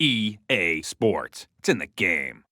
EA Sports. It's in the game.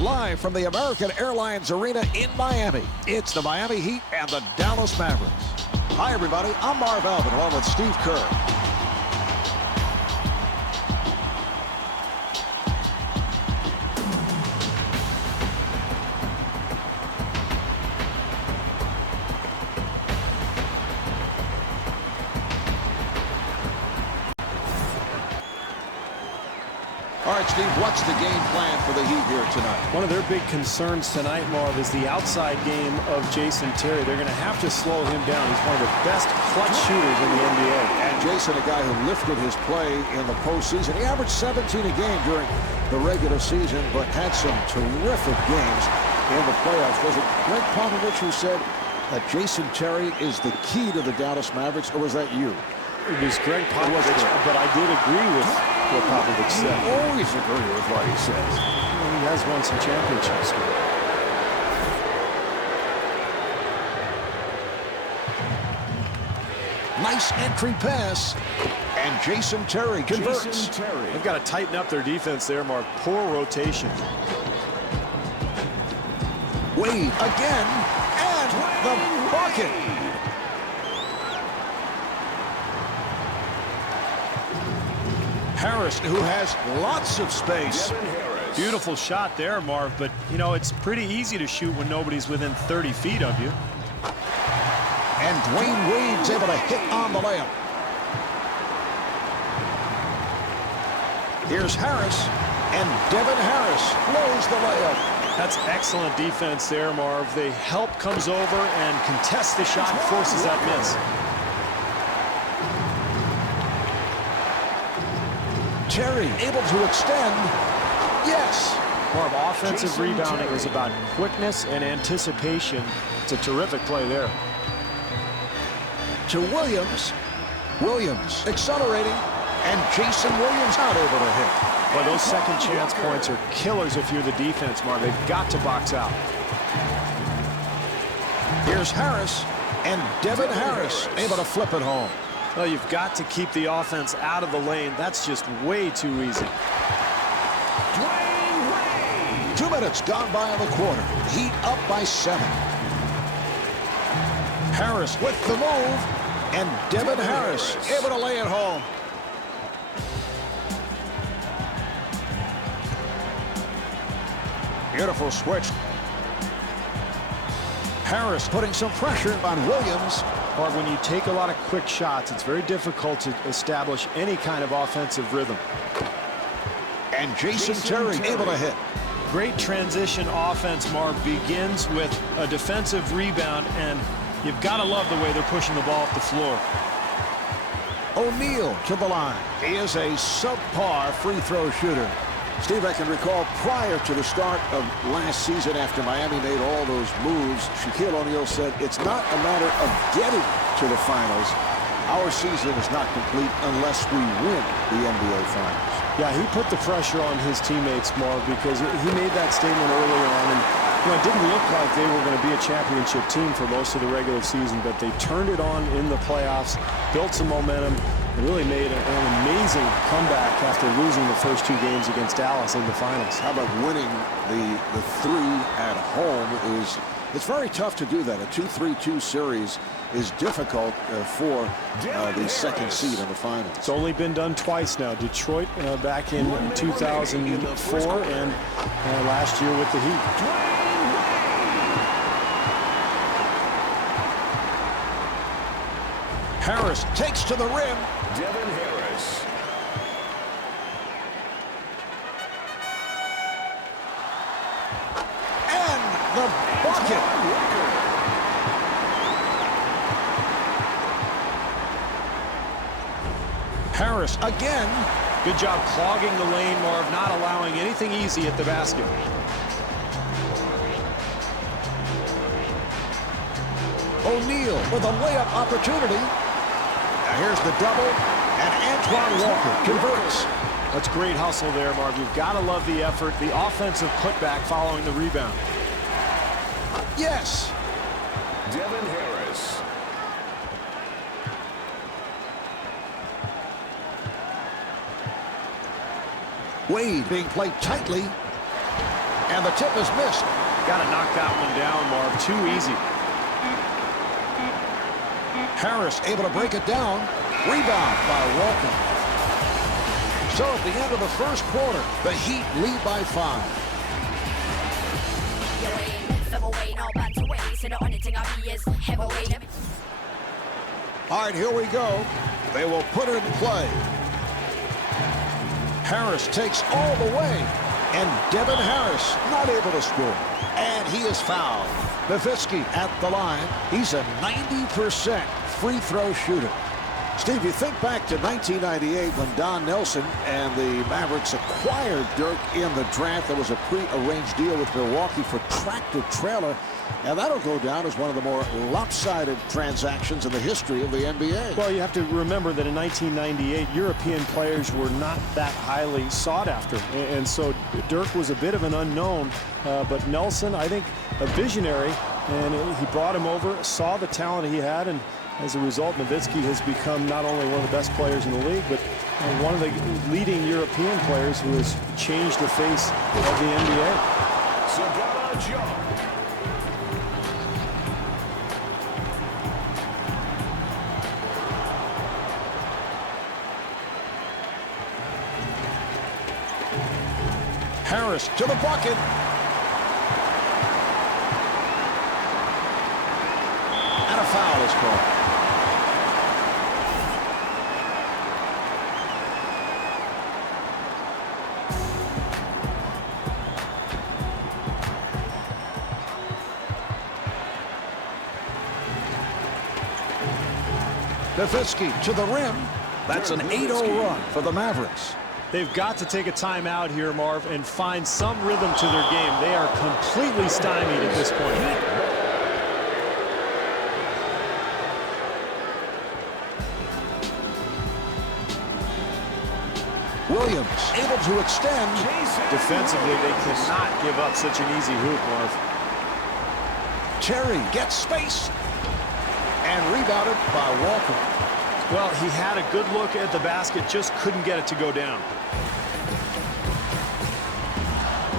Live from the American Airlines Arena in Miami, it's the Miami Heat and the Dallas Mavericks. Hi, everybody. I'm Marv Alvin, along with Steve Kerr. All right, Steve, what's the game plan for the Heat here tonight? One of their big concerns tonight, Marv, is the outside game of Jason Terry. They're going to have to slow him down. He's one of the best clutch shooters in the NBA. And Jason, a guy who lifted his play in the postseason. He averaged 17 a game during the regular season, but had some terrific games in the playoffs. Was it Greg Popovich who said that Jason Terry is the key to the Dallas Mavericks, or was that you? It was Greg Popovich, but I did agree with what Popovich said. You always agree with what he says. Well, he has won some championships. Nice entry pass. And Jason Terry converts. Jason Terry. They've got to tighten up their defense there, Mark. Poor rotation. Wade again. And the bucket. Harris, who has lots of space. Beautiful shot there, Marv, but, you know, it's pretty easy to shoot when nobody's within 30 feet of you. And Dwayne Wade's able to hit on the layup. Here's Harris, and Devin Harris blows the layup. That's excellent defense there, Marv. The help comes over and contests the shot and forces that miss. Terry able to extend. Yes. Marv, offensive rebounding is about quickness and anticipation. It's a terrific play there. To Williams. Williams accelerating, and Jason Williams not able to hit. Well, those second chance points are killers if you're the defense, Marv. They've got to box out. Here's Harris, and Devin Harris able to flip it home. Well, you've got to keep the offense out of the lane. That's just way too easy. 2 minutes gone by in the quarter. Heat up by 7. Harris with the move, and Devin Harris able to lay it home. Beautiful switch. Harris putting some pressure on Williams. Or when you take a lot of quick shots, it's very difficult to establish any kind of offensive rhythm. And Jason Terry able to hit. Great transition offense, Marv, begins with a defensive rebound, and you've got to love the way they're pushing the ball up the floor. O'Neal to the line. He is a subpar free throw shooter. Steve, I can recall prior to the start of last season after Miami made all those moves, Shaquille O'Neal said, it's not a matter of getting to the finals. Our season is not complete unless we win the NBA Finals. Yeah, he put the pressure on his teammates, Marv, because he made that statement early on. And it didn't look like they were going to be a championship team for most of the regular season, but they turned it on in the playoffs, built some momentum, and really made an amazing comeback after losing the first 2 games against Dallas in the finals. How about winning the 3 at home? It's very tough to do that. A 2-3-2 series is difficult for the second seed in the finals. It's only been done twice now. Detroit back in 2004 and last year with the Heat. Harris takes to the rim. Devin Harris. And the bucket. Harris again. Good job clogging the lane, Marv, not allowing anything easy at the basket. O'Neal with a layup opportunity. Now here's the double, and Antoine Walker converts. That's great hustle there, Marv. You've got to love the effort, the offensive putback following the rebound. Yes. Devin Harris. Wade being played tightly, and the tip is missed. Got to knock that one down, Marv. Too easy. Harris able to break it down. Rebound by Walker. So at the end of the first quarter, the Heat lead by 5. All right, here we go. They will put it in play. Harris takes all the way, and Devin Harris not able to score. And he is fouled. Nowitzki at the line. He's a 90% free throw shooter. Steve, you think back to 1998 when Don Nelson and the Mavericks acquired Dirk in the draft. There was a pre-arranged deal with Milwaukee for tractor-trailer, and that'll go down as one of the more lopsided transactions in the history of the NBA. Well, you have to remember that in 1998, European players were not that highly sought after, and so Dirk was a bit of an unknown, but Nelson, I think, a visionary, and he brought him over, saw the talent he had, and as a result, Nowitzki has become not only one of the best players in the league, but one of the leading European players who has changed the face of the NBA. Sagana Jump. Harris to the bucket. And a foul is called. Nowitzki to the rim. That's an 8-0 run for the Mavericks. They've got to take a timeout here, Marv, and find some rhythm to their game. They are completely stymied at this point. Williams able to extend. Defensively, they cannot give up such an easy hoop, Marv. Terry gets space and rebounded by Walker. Well, he had a good look at the basket, just couldn't get it to go down.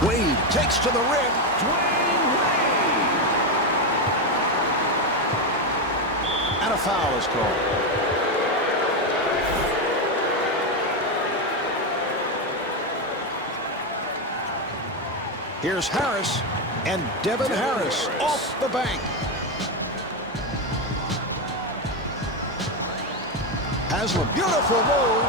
Wade takes to the rim. And a foul is called. Here's Harris, and Devin Harris off the bank. Haslam, beautiful move.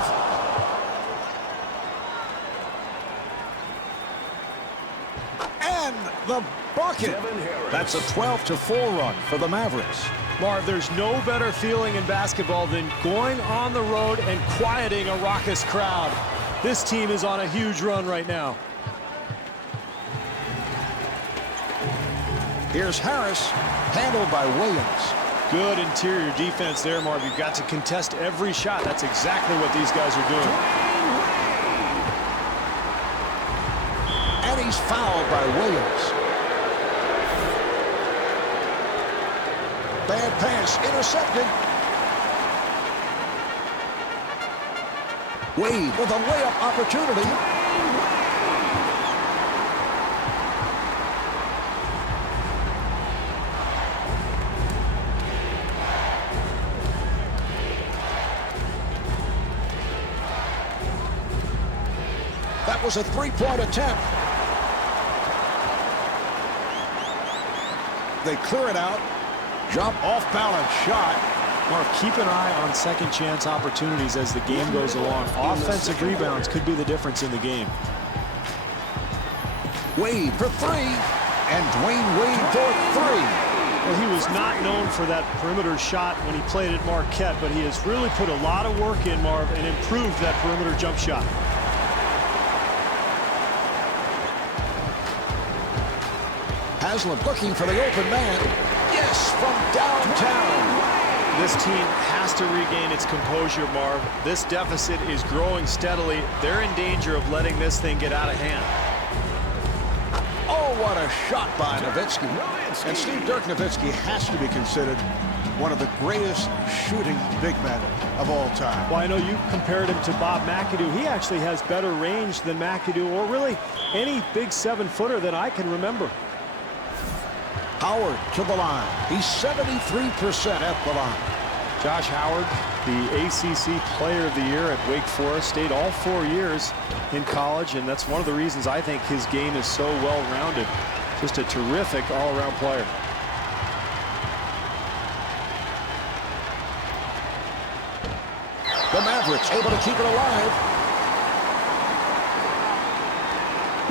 And the bucket. That's a 12-4 run for the Mavericks. Marv, there's no better feeling in basketball than going on the road and quieting a raucous crowd. This team is on a huge run right now. Here's Harris, handled by Williams. Good interior defense there, Marv. You've got to contest every shot. That's exactly what these guys are doing. And he's fouled by Williams. Bad pass, intercepted. Wade with a layup opportunity. That was a three-point attempt. They clear it out. Jump off-balance shot. Marv, keep an eye on second chance opportunities as the game goes along. Offensive rebounds could be the difference in the game. Wade for three. And Dwayne Wade for three. Well, he was not known for that perimeter shot when he played at Marquette, but he has really put a lot of work in, Marv, and improved that perimeter jump shot. Haslam looking for the open man. Yes, from downtown. This team has to regain its composure, Marv. This deficit is growing steadily. They're in danger of letting this thing get out of hand. Oh, what a shot by Nowitzki. And Steve Dirk Nowitzki has to be considered one of the greatest shooting big men of all time. Well, I know you compared him to Bob McAdoo. He actually has better range than McAdoo, or really any big 7-footer that I can remember. Howard to the line. He's 73% at the line. Josh Howard, the ACC Player of the Year at Wake Forest, stayed all 4 years in college, and that's one of the reasons I think his game is so well-rounded. Just a terrific all-around player. The Mavericks able to keep it alive.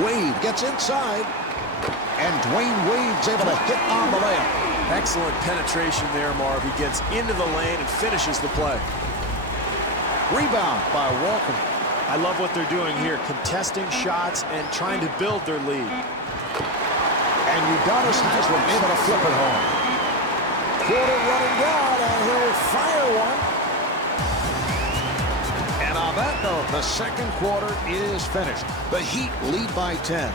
Wade gets inside. And Dwayne Wade's able to hit on the layup. Excellent penetration there, Marv. He gets into the lane and finishes the play. Rebound by Walker. I love what they're doing here, contesting shots and trying to build their lead. And Udonis Haslam able to flip it home. Quarter running down, and he'll fire one. And on that note, the second quarter is finished. The Heat lead by 10.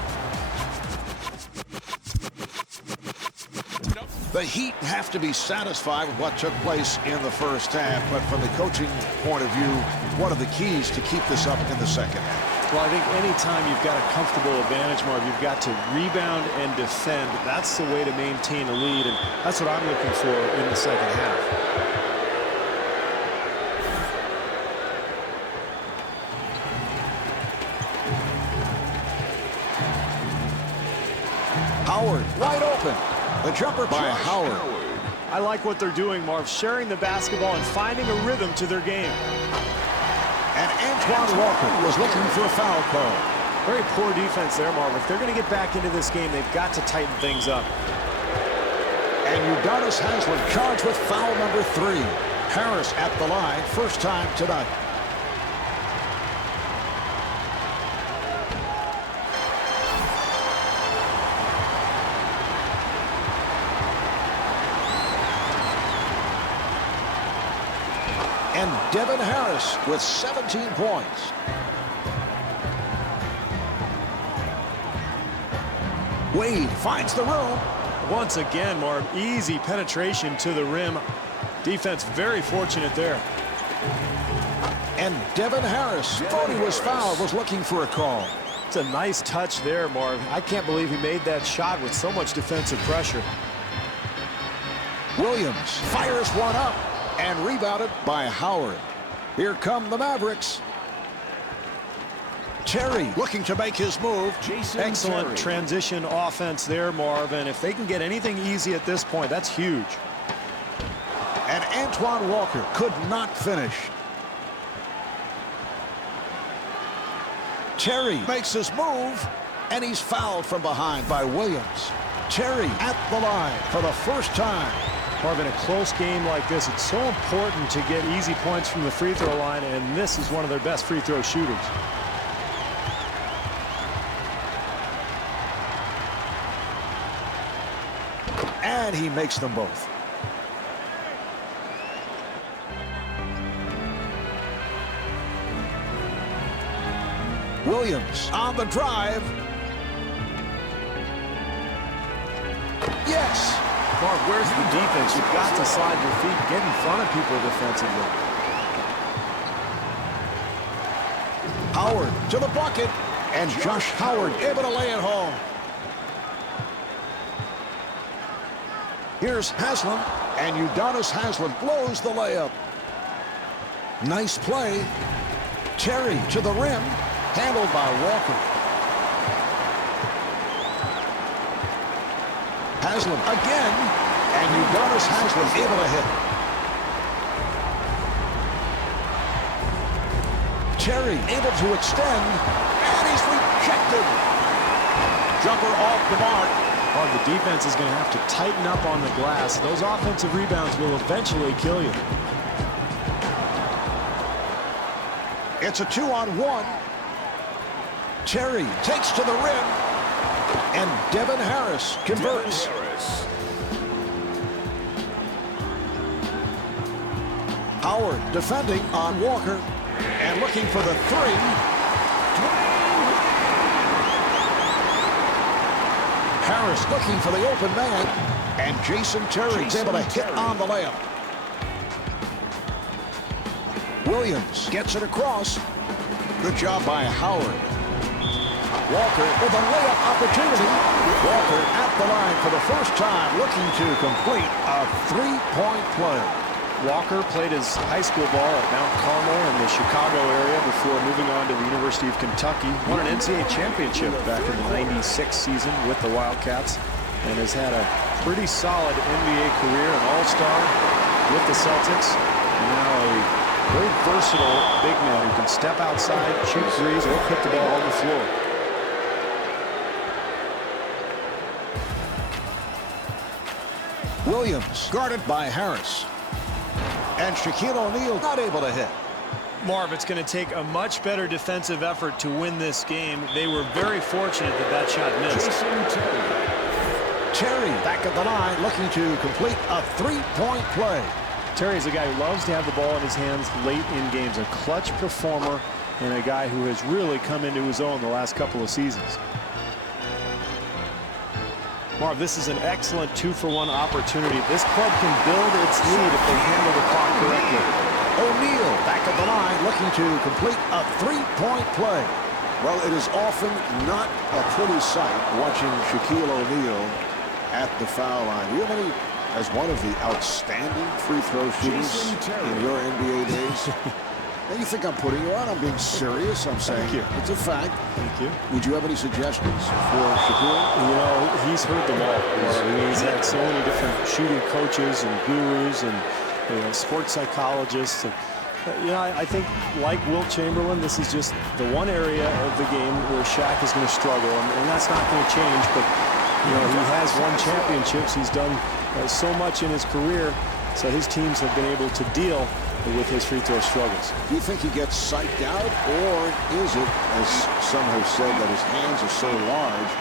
The Heat have to be satisfied with what took place in the first half, but from the coaching point of view, what are the keys to keep this up in the second half? Well, I think anytime you've got a comfortable advantage, Marv, you've got to rebound and defend. That's the way to maintain a lead, and that's what I'm looking for in the second half. Howard wide open. The jumper by Howard. I like what they're doing, Marv, sharing the basketball and finding a rhythm to their game. And Antoine Walker was looking for a foul call. Very poor defense there, Marv. If they're going to get back into this game, they've got to tighten things up. And Udonis Haslem charged with foul number 3. Harris at the line, first time tonight. And Devin Harris with 17 points. Wade finds the room. Once again, Marv, easy penetration to the rim. Defense very fortunate there. And Devin Harris thought he was fouled, was looking for a call. It's a nice touch there, Marv. I can't believe he made that shot with so much defensive pressure. Williams fires one up and rebounded by Howard. Here come the Mavericks. Terry looking to make his move. Excellent transition offense there, Marv. And if they can get anything easy at this point, that's huge. And Antoine Walker could not finish. Terry makes his move, and he's fouled from behind by Williams. Terry at the line for the first time. Marv, in a close game like this, it's so important to get easy points from the free throw line, and this is one of their best free throw shooters. And he makes them both. Williams on the drive. Yes. Marv, where's the defense? You've got to slide your feet, get in front of people defensively. Howard to the bucket. And Josh Howard able to lay it home. Here's Haslem, and Udonis Haslem blows the layup. Nice play. Terry to the rim, handled by Walker. Haslem again, and Udonis Haslem able to hit. Terry able to extend, and he's rejected. Jumper off the mark. Oh, the defense is going to have to tighten up on the glass. Those offensive rebounds will eventually kill you. It's a 2-on-1. Terry takes to the rim, and Devin Harris converts. Howard defending on Walker, and looking for the three. Harris looking for the open man, and Jason Terry's able to hit on the layup. Williams gets it across. Good job by Howard. Walker with a layup opportunity. Walker at the line for the first time, looking to complete a three-point play. Walker played his high school ball at Mount Carmel in the Chicago area before moving on to the University of Kentucky. Won an NCAA championship back in the '96 season with the Wildcats, and has had a pretty solid NBA career, an all-star with the Celtics, and now a very versatile big man who can step outside, shoot threes, or put the ball on the floor. Williams guarded by Harris. And Shaquille O'Neal not able to hit. Marv, it's going to take a much better defensive effort to win this game. They were very fortunate that that shot missed. Terry back at the line, looking to complete a three-point play. Terry's a guy who loves to have the ball in his hands late in games, a clutch performer, and a guy who has really come into his own the last couple of seasons. Marv, this is an excellent 2-for-1 opportunity. This club can build its lead if they handle the clock correctly. O'Neal back at the line, looking to complete a three-point play. Well, it is often not a pretty sight watching Shaquille O'Neal at the foul line. Really, as one of the outstanding free throw shooters in your NBA days. Now, you think I'm putting you on? I'm being serious. I'm saying Thank you. it's a fact. Thank you. Would you have any suggestions for Shaquille? You know, he's heard them all. He's had so many different shooting coaches and gurus and sports psychologists. And, I think, like Wilt Chamberlain, this is just the one area of the game where Shaq is going to struggle, and that's not going to change. But, he has won championships. He's done so much in his career, so his teams have been able to deal with his free throw struggles. Do you think he gets psyched out, or is it, as some have said, that his hands are so large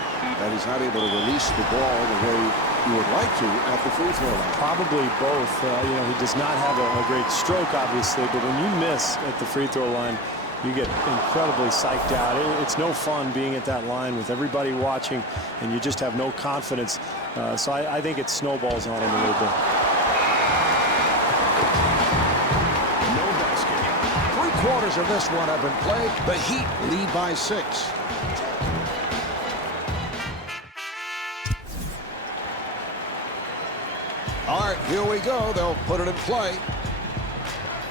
that he's not able to release the ball the way you would like to at the free throw line? Probably both. He does not have a great stroke, obviously, but when you miss at the free throw line, you get incredibly psyched out. It's no fun being at that line with everybody watching, and you just have no confidence. So I think it snowballs on him a little bit. Quarters of this one have been played. The Heat lead by 6. All right, here we go. They'll put it in play.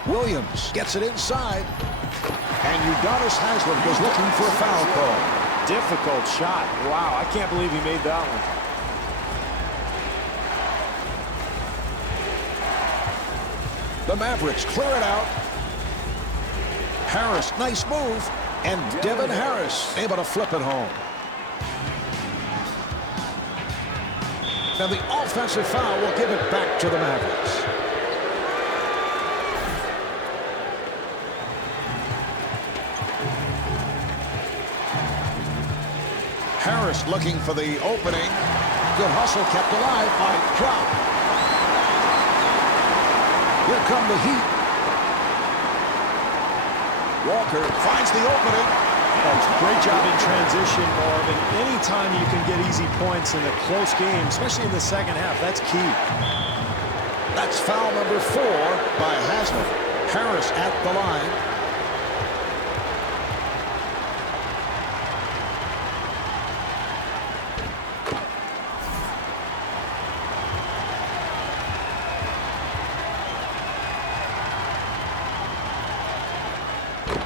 Williams gets it inside. And Udonis Haslem was looking for a foul call. Difficult shot. Wow, I can't believe he made that one. The Mavericks clear it out. Harris, nice move, and Devin Harris able to flip it home. Now the offensive foul will give it back to the Mavericks. Harris looking for the opening. Good hustle kept alive by Drop. Here come the Heat. Walker finds the opening. Great job in transition, Marvin. Anytime you can get easy points in a close game, especially in the second half, that's key. That's foul number 4 by Haslem. Harris at the line.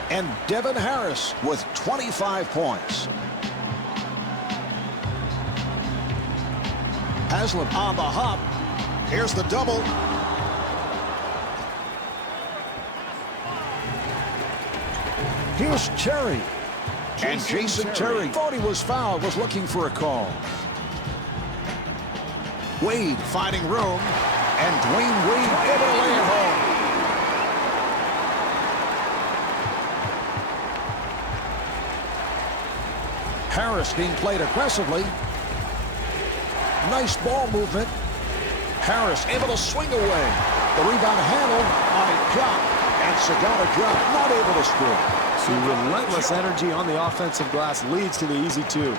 And Devin Harris with 25 points. Haslem on the hop. Here's the double. Here's Terry. And Jason Terry thought he was fouled, was looking for a call. Wade finding room. And Dwayne Wade able to lay it home. Harris being played aggressively. Nice ball movement. Harris able to swing away. The rebound handled on a drop. And Sagana drop, not able to score. So relentless energy on the offensive glass leads to the easy 2.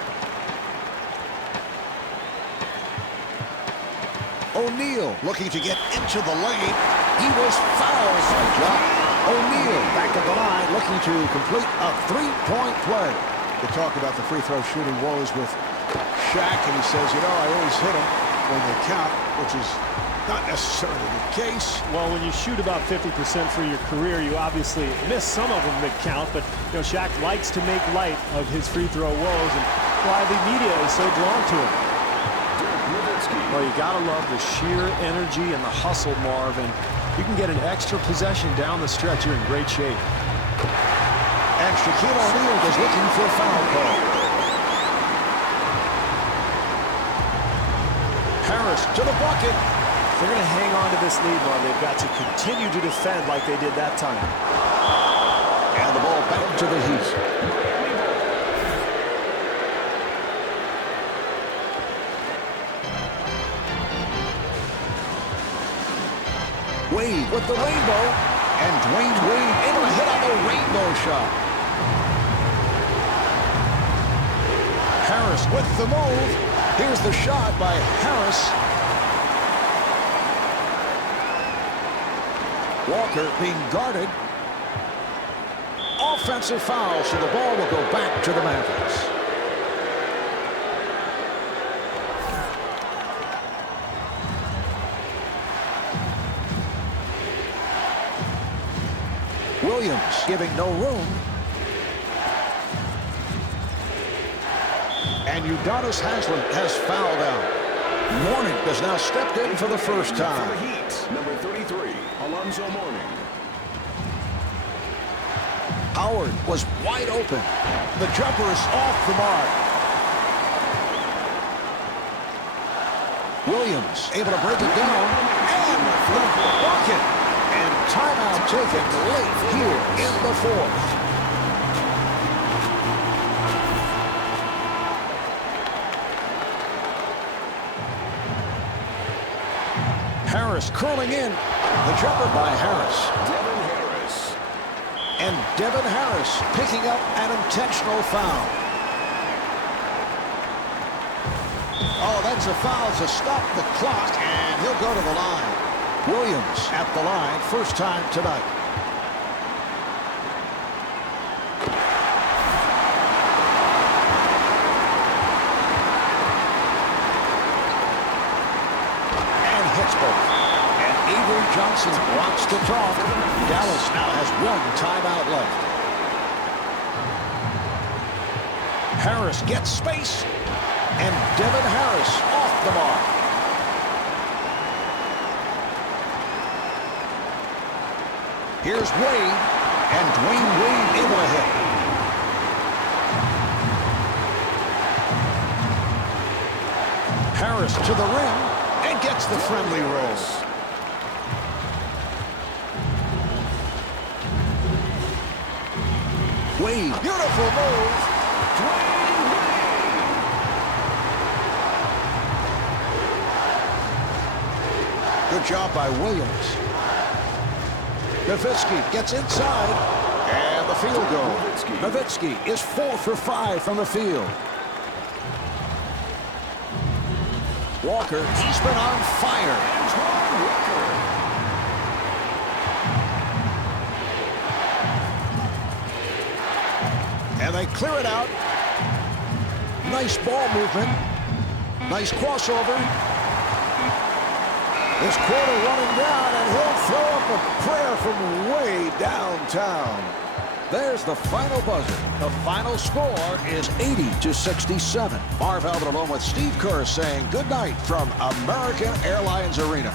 O'Neal looking to get into the lane. He was fouled by Jock. O'Neal back at the line looking to complete a 3-point play. To talk about the free throw shooting woes with Shaq, and he says, I always hit them when they count, which is not necessarily the case. Well, when you shoot about 50% for your career, you obviously miss some of them that count, but Shaq likes to make light of his free throw woes, and why the media is so drawn to him. Well, you gotta love the sheer energy and the hustle, Marvin. You can get an extra possession down the stretch, you're in great shape. And Shaquille O'Neal was looking for a foul call. Harris to the bucket. They're going to hang on to this lead, while they've got to continue to defend like they did that time. And the ball back to the Heat. Wade with the rainbow. And Dwayne Wade able to hit on the rainbow shot. Harris with the move. Here's the shot by Harris. Walker being guarded. Offensive foul, so the ball will go back to the Mavericks. Williams giving no room. And Udonis Haslem has fouled out. Mourning has now stepped in for the first time. For the Heat, number 33, Alonzo Mourning. Howard was wide open. The jumper is off the mark. Williams able to break it down. And the bucket. And timeout taken late here in the fourth. Harris curling in. The jumper by Harris. Devin Harris. And Devin Harris picking up an intentional foul. Oh, that's a foul to stop the clock, and he'll go to the line. Williams at the line, first time tonight. And hits both. And Avery Johnson wants to talk. Dallas now has one timeout left. Harris gets space. And Devin Harris off the mark. Here's Wade. And Dwayne Wade able to hit. Harris to the rim. And gets the friendly roll. Wade, beautiful move. Dwayne Wade. Good job by Williams. Nowitzki gets inside. And the field goal. Nowitzki is 4 for 5 from the field. Walker, he's been on fire. And they clear it out. Nice ball movement. Nice crossover. This quarter running down, and he'll throw up a prayer from way downtown. There's the final buzzer. The final score is 80-67. Marv Albert along with Steve Kerr saying good night from American Airlines Arena.